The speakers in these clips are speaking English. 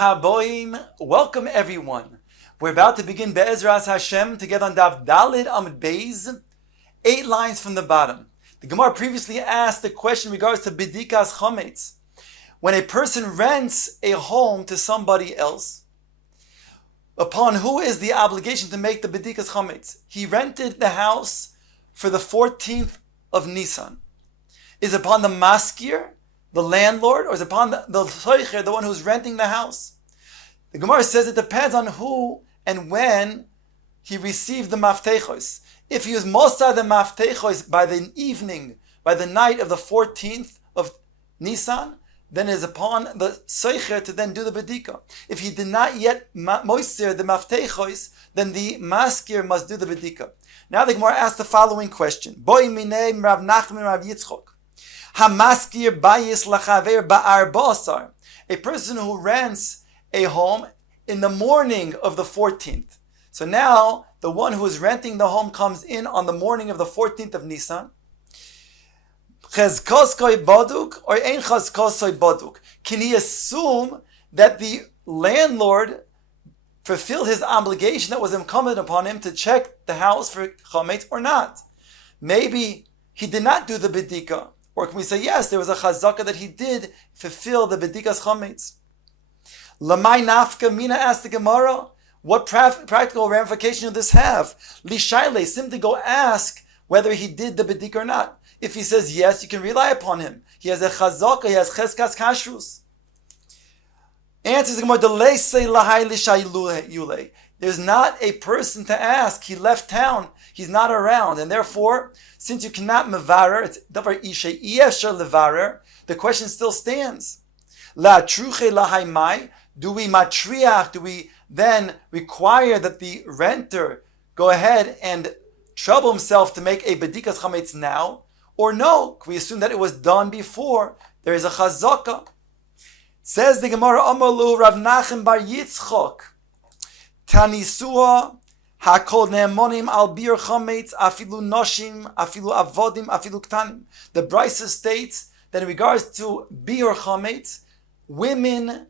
Haboim, welcome everyone. We're about to begin Be'ezras Hashem together on Daf Dalid Amud Beis, 8 lines from the bottom. The Gemara previously asked the question in regards to Bedikas Chometz. When a person rents a home to somebody else, upon who is the obligation to make the Bedikas Chometz? He rented the house for the 14th of Nisan. Is it upon the maskir, the landlord, or is it upon the soicher, the one who's renting the house? The Gemara says it depends on who and when he received the maftechos. If he was mosad the maftechos by the evening, by the night of the 14th of Nisan, then it is upon the soicher to then do the bedika. If he did not yet moiser the maftechos, then the maskir must do the bedika. Now the Gemara asks the following question: Boi minei Rav Nachman Rav Yitzchok. Hamaskir bayis lachaver ba'ar basar. A person who rents a home in the morning of the 14th. So now the one who is renting the home comes in on the morning of the 14th of Nisan. Chezkoskoi baduk or ein chezkoskoi baduk. Can he assume that the landlord fulfilled his obligation that was incumbent upon him to check the house for chometz or not? Maybe he did not do the bedika. Or can we say, yes, there was a chazaka that he did fulfill the bedikas chometz? Lamai nafka mina asked the Gemara, what practical ramification does this have? Lishayle, simply go ask whether he did the bedika or not. If he says yes, you can rely upon him. He has a chazaka, he has cheskas kashrus. Answers the Gemara, Lesin lahai lishayule. There's not a person to ask. He left town. He's not around. And therefore, since you cannot mevarer, it's davar ishe yesher levarer, the question still stands. La truche lahai mai. Do we matriach? Do we then require that the renter go ahead and trouble himself to make a bedikas chametz now? Or no? Can we assume that it was done before? There is a chazaka. Says the Gemara, Amalu Rav Nachem bar Yitzchok. Tanisua hakol ne'emonim al bir chametz afilu noshim afilu avodim afilu ktanim. The Brisa states that in regards to bir chametz, women,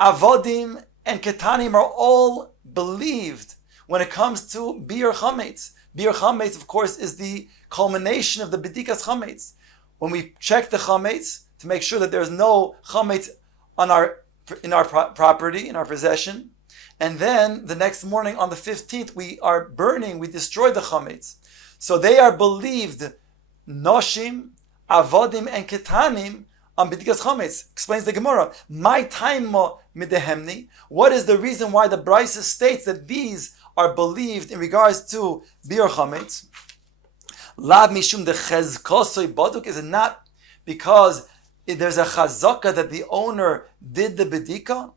avodim, and ketanim are all believed when it comes to bir chametz. Bir chametz, of course, is the culmination of the bedikas chametz. When we check the chametz to make sure that there's no chametz in our property, in our possession. And then the next morning on the 15th, we destroy the chametz. So they are believed, noshim, avodim, and ketanim, on bedikas chametz. Explains the Gemara, my time midehemni. What is the reason why the Brisa states that these are believed in regards to bir chametz? Lav mishum de chezkosoy baduk. Is it not because there's a chazaka that the owner did the bedika?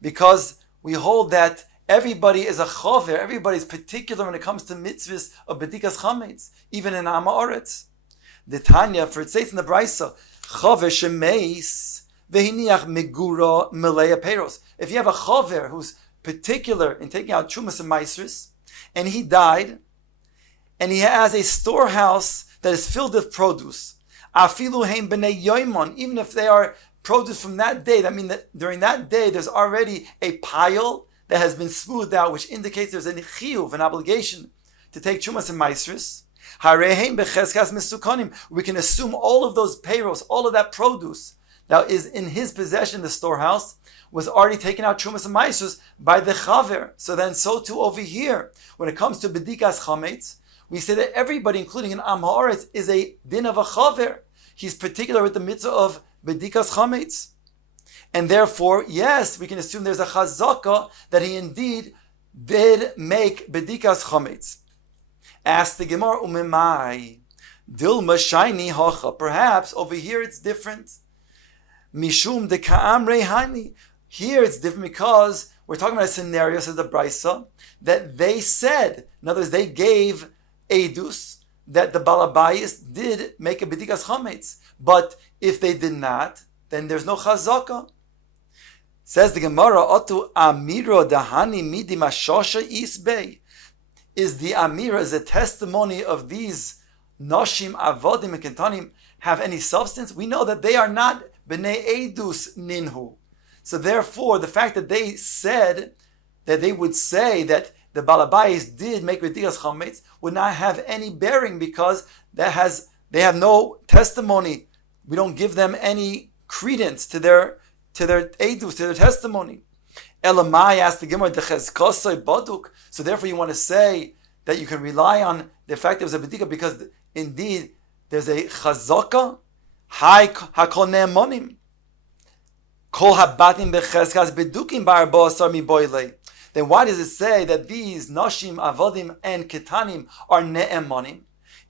Because we hold that everybody is a chaver, everybody's particular when it comes to mitzvahs of bedikas chametz, even in Am Haaretz. The Tanya, for it states in the Brisa, chaver shemeis vehiniach megura melea peros. If you have a chaver who's particular in taking out trumas and maisris, and he died, and he has a storehouse that is filled with produce, afilu heim b'nei yoimon, even if they are produce from that day, that means that during that day there's already a pile that has been smoothed out, which indicates there's a chiyuv, an obligation to take chumas and maisris. Hareheim b'cheskas misukanim. We can assume all of those payros, all of that produce that is in his possession, the storehouse, was already taken out chumas and maisris by the chaver. So then, so too over here, when it comes to bedikas chametz, we say that everybody, including in Am Haaretz, is a din of a chaver. He's particular with the mitzvah of bedikas chametz. And therefore, yes, we can assume there's a chazaka that he indeed did make bedikas chametz. Ask the Gemara, umemai, dilma shayni hacha. Perhaps over here it's different. Mishum de ka'am rehani. Here it's different because we're talking about a scenario, says the Brisa, that they said, in other words, they gave edus that the balabayis did make a bedikas chametz. But if they did not, then there's no chazaka. Says the Gemara, Otu amiro dahani midi mashosha isbei. Is the amira, is a testimony of these noshim avodim and kentanim have any substance? We know that they are not b'nei edus ninhu. So therefore, the fact that they said that they would say that the Balabais did make bedikas chametz would not have any bearing, because they have no testimony. We don't give them any credence to their edus, to their testimony. Elamai asked the Gemara, baduk. So therefore, you want to say that you can rely on the fact there was a bedika because indeed there's a chazaka, hakol ne'emonim. Kol habatim becheskas bedukim ba'arba'asar miboilei. Then why does it say that these nashim, avodim, and ketanim are ne'emonim?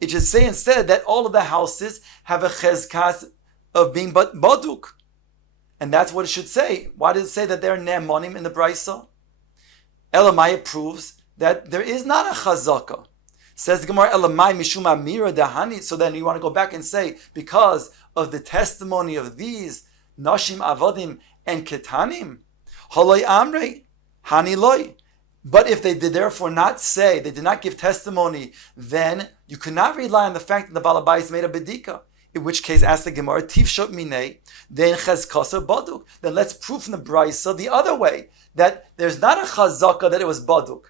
It should say instead that all of the houses have a cheskas of being baduk. And that's what it should say. Why does it say that they're ne'emonim in the Brisa? Elamai proves that there is not a chazaka. Says the Gemara, Elamai mishum amira dahani. So then you want to go back and say, because of the testimony of these nashim, avodim, and ketanim, haloi amrei, hani loi. But if they did therefore not say, they did not give testimony, then you could not rely on the fact that the Balabais made a bedika. In which case, ask the Gemara, tifshot minei, then chezkasa baduk. Then let's prove from the Brisa the other way, that there's not a chazaka that it was baduk.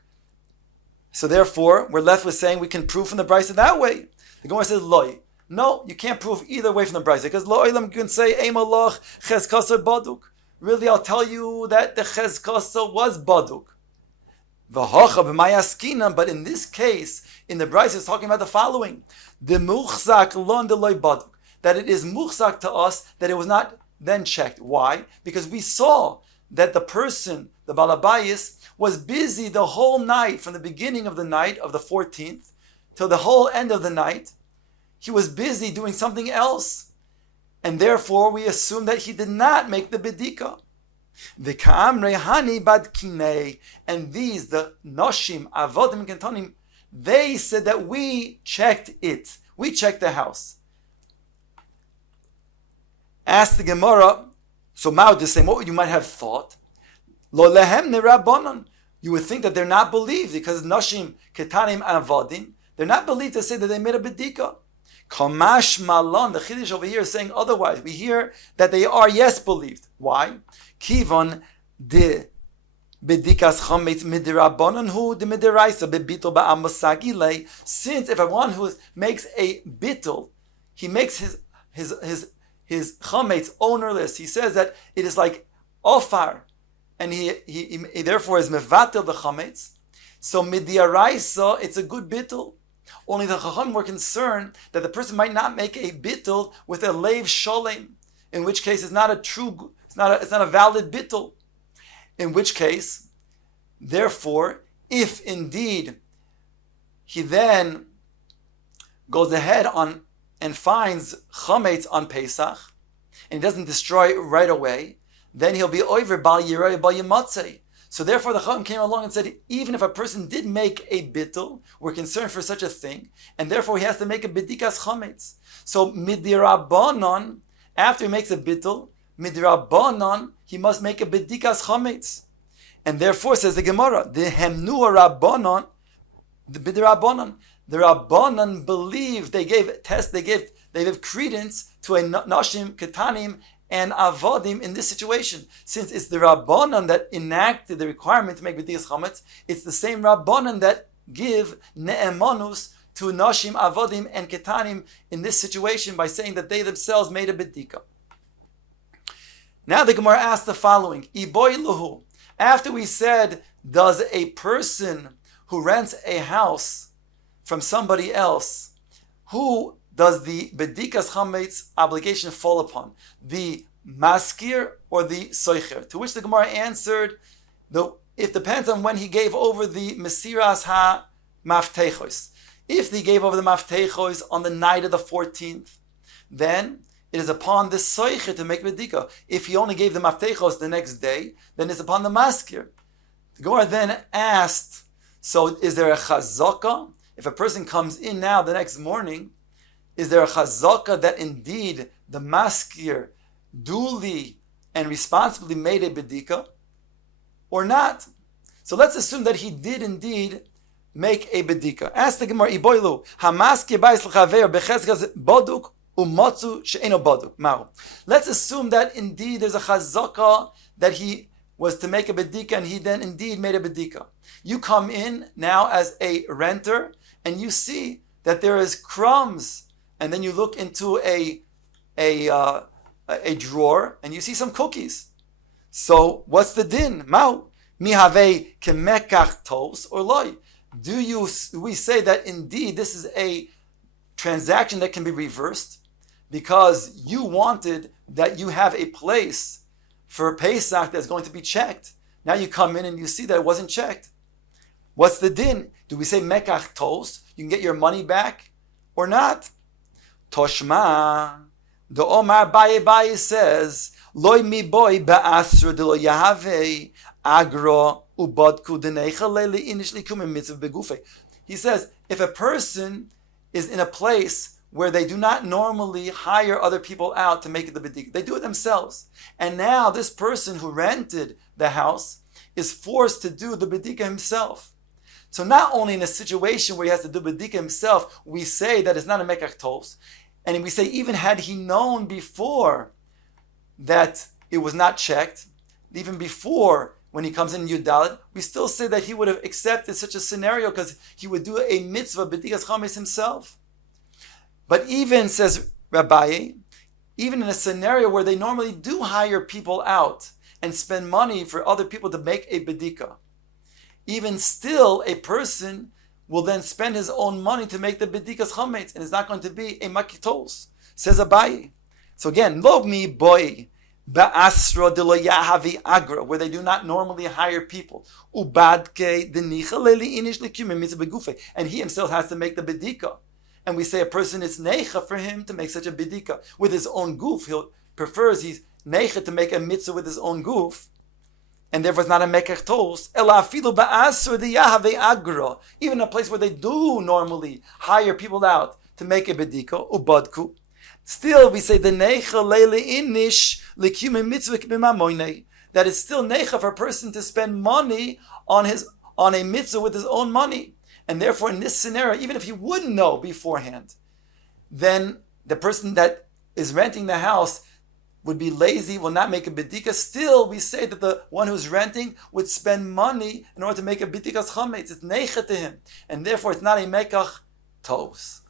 So therefore, we're left with saying we can prove from the Brisa that way. The Gemara says, loi. No, you can't prove either way from the Brisa, because lo olam, you can say, eimalach chezkasa baduk. Really, I'll tell you that the chezkasa was baduk. V'hocha b'mayaskina, but in this case, in the Brisa, it's talking about the following: the muchzak lon deloy baduk, that it is muchzak to us that it was not then checked. Why? Because we saw that the person, the balabayis, was busy the whole night, from the beginning of the night of the 14th till the whole end of the night. He was busy doing something else, and therefore we assume that he did not make the bedika. The Ka'am Rehani Bad Kinei, and these, the Noshim, Avodim, Kentanim, they said that we checked it. We checked the house. Ask the Gemara, so Mao just saying, what you might have thought? Lo lehem nerabanan. You would think that they're not believed because Noshim, Ketanim, Avodim, they're not believed to say that they made a bedika. Kamash Malon, the Chiddush over here is saying otherwise. We hear that they are, yes, believed. Why? Kivon de bedikas chametz midirabanan hu de midiraisa bebitol ba'amasagile. Since if one who makes a bittul, he makes his chametz ownerless. He says that it is like ofar, and he therefore is mevatel the chametz. So midiraisa, it's a good bittul. Only the Chacham were concerned that the person might not make a bittul with a leiv sholem, in which case it's not a true, it's not a valid bittul. In which case, therefore, if indeed he then goes ahead on and finds chametz on Pesach, and he doesn't destroy it right away, then he'll be over bal yirei bal yimatzei. So therefore the Chacham came along and said, even if a person did make a bittul, we're concerned for such a thing, and therefore he has to make a bedikas chametz. So midirabanan, after he makes a bittul, midirabanan, he must make a bedikas chametz. And therefore, says the Gemara, the hemnu rabbanan, the bidirabanan, the rabbanan believed, they gave credence to a nashim, ketanim, and avodim in this situation. Since it's the Rabbanan that enacted the requirement to make bedikas chametz, it's the same Rabbanan that give ne'emanus to nashim, avodim, and ketanim in this situation by saying that they themselves made a bedika. Now the Gemara asks the following: Iboiluhu. After we said, does a person who rents a house from somebody else, who does the bedikas chametz obligation fall upon? The maskir or the soicher? To which the Gemara answered, it depends on when he gave over the mesiras ha-maftechos. If he gave over the maftechos on the night of the 14th, then it is upon the soicher to make bedika. If he only gave the maftechos the next day, then it's upon the maskir. The Gemara then asked, so is there a chazaka? If a person comes in now the next morning, is there a chazaka that indeed the maskir duly and responsibly made a bedika, or not? So let's assume that he did indeed make a bedika. Ask the Gemara, Iboilu, hamaskir ba'is l'chaver bechezkaz boduk Umatzu she'eno badu. Mao. Let's assume that indeed there's a chazaka that he was to make a bedika and he then indeed made a bedika. You come in now as a renter and you see that there is crumbs, and then you look into a drawer and you see some cookies. So what's the din? Mao mihave kemekach tos or loy? Do we say that indeed this is a transaction that can be reversed because you wanted that you have a place for Pesach that's going to be checked? Now you come in and you see that it wasn't checked. What's the din? Do we say mekach tos? You can get your money back or not? Toshma, the Omar Baye says, loy mi boy ba'asra de lo yahave agro ubadku denecha leli inish likum mitzvah begufe. He says, if a person is in a place where they do not normally hire other people out to make it the bedika, they do it themselves. And now this person who rented the house is forced to do the bedika himself. So not only in a situation where he has to do bedika himself, we say that it's not a mekach tos, and we say even had he known before that it was not checked, even before when he comes in Yudalit, we still say that he would have accepted such a scenario because he would do a mitzvah b'dikas chametz himself. But even, says Rabbi, even in a scenario where they normally do hire people out and spend money for other people to make a bedika, even still, a person will then spend his own money to make the bedikas chametz, and it's not going to be a makitos, says Abaye. So again, lo mi boy ba'asra de lo yahavi agra, where they do not normally hire people. Ubadke denicha leli inish likim mitzvah begufe, and he himself has to make the bedika. And we say a person is neicha for him to make such a bedika with his own goof. He's neicha to make a mitzvah with his own goof. And therefore it's not a mekach tos. Even a place where they do normally hire people out to make a bedika, ubadku. Still, we say the neicha leile inish likim mitzvah b'mamoinei. That it's still neicha for a person to spend money on a mitzvah with his own money. And therefore, in this scenario, even if he wouldn't know beforehand, then the person that is renting the house would be lazy, will not make a bedika. Still, we say that the one who's renting would spend money in order to make a bedikas chametz. It's neicha to him, and therefore it's not a mekach tos.